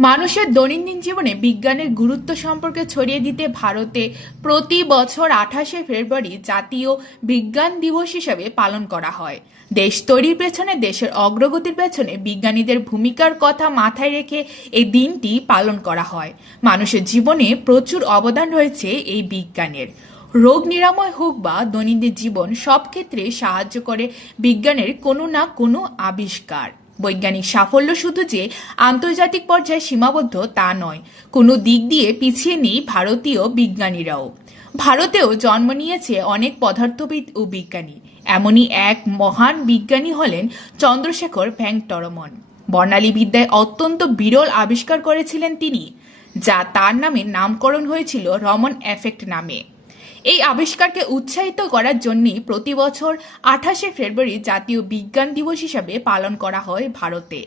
মানুষের দৈনন্দিন জীবনে বিজ্ঞানের গুরুত্ব সম্পর্কে ছড়িয়ে দিতে ভারতে প্রতি বছর আঠাশে ফেব্রুয়ারি জাতীয় বিজ্ঞান দিবস হিসেবে পালন করা হয়। দেশ তৈরির পেছনে, দেশের অগ্রগতির পেছনে বিজ্ঞানীদের ভূমিকার কথা মাথায় রেখে এই দিনটি পালন করা হয়। মানুষের জীবনে প্রচুর অবদান রয়েছে এই বিজ্ঞানের। রোগ নিরাময় হোক বা দৈনন্দিন জীবন, সব ক্ষেত্রে সাহায্য করে বিজ্ঞানের কোনো না কোনো আবিষ্কার। বৈজ্ঞানিক সাফল্য শুধু যে আন্তর্জাতিক পর্যায়ে সীমাবদ্ধ তা নয়, কোনো দিক দিয়ে পিছিয়ে নেই ভারতীয় বিজ্ঞানীরাও। ভারতেও জন্ম নিয়েছে অনেক পদার্থবিদ ও বিজ্ঞানী। এমনই এক মহান বিজ্ঞানী হলেন চন্দ্রশেখর ভ্যাংটরমন বর্ণালী বিদ্যায় অত্যন্ত বিরল আবিষ্কার করেছিলেন তিনি, যা তার নামে নামকরণ হয়েছিল রমন এফেক্ট নামে। এই আবিষ্কারকে উৎসাহিত করার জন্যই প্রতি বছর আঠাশে ফেব্রুয়ারি জাতীয় বিজ্ঞান দিবস হিসাবে পালন করা হয় ভারতে।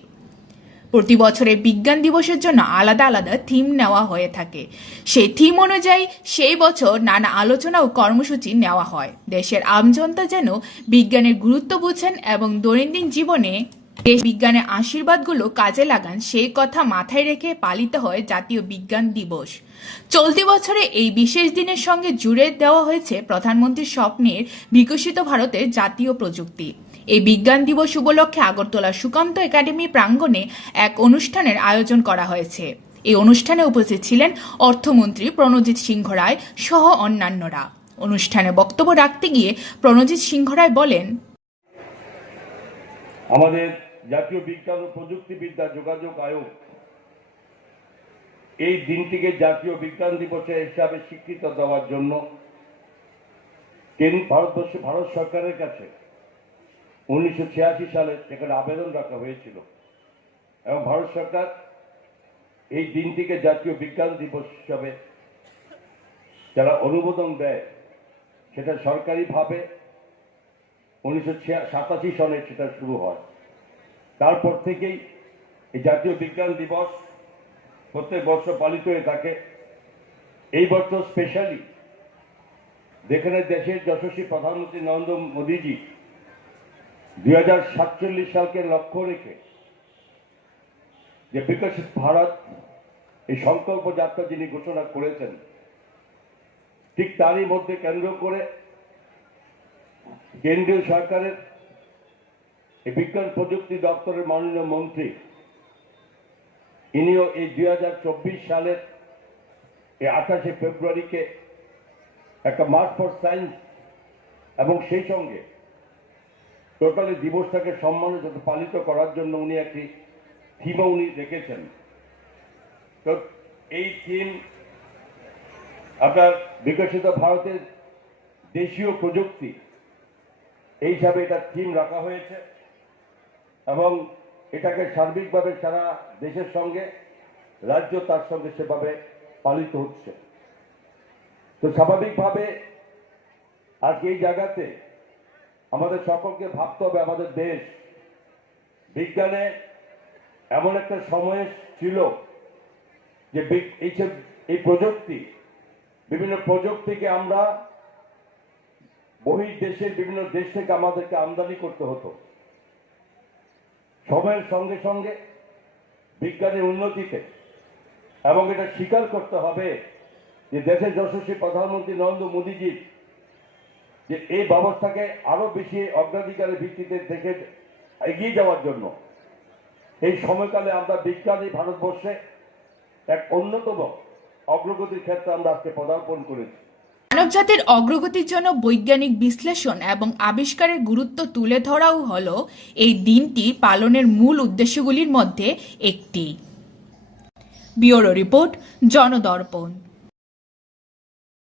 প্রতি বছরে বিজ্ঞান দিবসের জন্য আলাদা আলাদা থিম নেওয়া হয়ে থাকে। সেই থিম অনুযায়ী সেই বছর নানা আলোচনা ও কর্মসূচি নেওয়া হয়। দেশের আমজনতা যেন বিজ্ঞানের গুরুত্ব বুঝেন এবং দৈনন্দিন জীবনে দেশ বিজ্ঞানের আশীর্বাদগুলো কাজে লাগান, সেই কথা মাথায় রেখে পালিত হয় জাতীয় বিজ্ঞান দিবস। চলতি বছরে এই বিশেষ দিনের সঙ্গে জুড়ে দেওয়া হয়েছে প্রধানমন্ত্রীর স্বপ্নের বিকশিত ভারতের জাতীয় প্রযুক্তি। এই বিজ্ঞান দিবস উপলক্ষে আগরতলা সুকান্ত একাডেমি প্রাঙ্গণে এক অনুষ্ঠানের আয়োজন করা হয়েছে। এই অনুষ্ঠানে উপস্থিত ছিলেন অর্থমন্ত্রী প্রণজিৎ সিংহ রায় সহ অন্যান্যরা। অনুষ্ঠানে বক্তব্য রাখতে গিয়ে প্রণজিৎ সিংহ রায় বলেন আমাদের জাতীয় বিজ্ঞান ও প্রযুক্তিবিদ্যা যোগাযোগ আয়োগ এই দিনটিকে জাতীয় বিজ্ঞান দিবসের হিসাবে স্বীকৃত দেওয়ার জন্য ভারতবর্ষ ভারত সরকারের কাছে উনিশশো ছিয়াশি সালে সেখানে আবেদন রাখা হয়েছিল এবং ভারত সরকার এই দিনটিকে জাতীয় বিজ্ঞান দিবস হিসাবে যারা অনুমোদন দেয়, সেটা সরকারিভাবে উনিশশো সাতাশি সনে সেটা শুরু হয়। তারপর থেকেই এই জাতীয় বিজ্ঞান দিবস প্রত্যেক বছর পালিত হয়ে থাকে। এই বছর স্পেশালি যেখানে দেশের যশস্বী প্রধানমন্ত্রী নরেন্দ্র মোদীজি দুই হাজার সাতচল্লিশ সালকে লক্ষ্য রেখে যে বিকশিত ভারত এই সংকল্প যাত্রা যিনি ঘোষণা করেছেন, ঠিক তারই মধ্যে কেন্দ্র করে কেন্দ্রীয় সরকারের এই বিজ্ঞান প্রযুক্তি দপ্তরের মাননীয় মন্ত্রী, ইনিও এই দুই হাজার চব্বিশ সালের এই আঠাশে ফেব্রুয়ারিকে একটা মার্চ ফর সায়েন্স এবং সেই সঙ্গে টোটালি দিবসটাকে সম্মানের সাথে পালিত করার জন্য উনি একটি থিমও উনি রেখেছেন। তো এই থিম আপনার বিকশিত ভারতের দেশীয় প্রযুক্তি, এই হিসাবে এটা থিম রাখা হয়েছে। এবং এটাকে সার্বিকভাবে সারা দেশের সঙ্গে, রাজ্য তার সঙ্গে সেভাবে পালিত হচ্ছে। তো স্বাভাবিকভাবে আজকে এই জায়গাতে আমাদের সকলকে ভাবতে হবে, আমাদের দেশ। বিজ্ঞানে এমন একটা সময় ছিল যে এই প্রযুক্তি, বিভিন্ন প্রযুক্তিকে আমরা বহির দেশের বিভিন্ন দেশ থেকে আমাদেরকে আমদানি করতে হতো। সময়ের সঙ্গে সঙ্গে বিজ্ঞানের উন্নতিতে এবং এটা স্বীকার করতে হবে যে দেশের যশস্বী প্রধানমন্ত্রী নরেন্দ্র মোদীজির যে এই ব্যবস্থাকে আরও বেশি অগ্রাধিকারের ভিত্তিতে দেখে এগিয়ে যাওয়ার জন্য এই সময়কালে আমরা বিজ্ঞানী ভারতবর্ষে এক অন্যতম অগ্রগতির ক্ষেত্রে আমরা আজকে পদার্পণ করেছি। মানবজাতির অগ্রগতির জন্য বৈজ্ঞানিক বিশ্লেষণ এবং আবিষ্কারের গুরুত্ব তুলে ধরাও হল এই দিনটি পালনের মূল উদ্দেশ্যগুলির মধ্যে একটি। Bureau report, Jandarpan.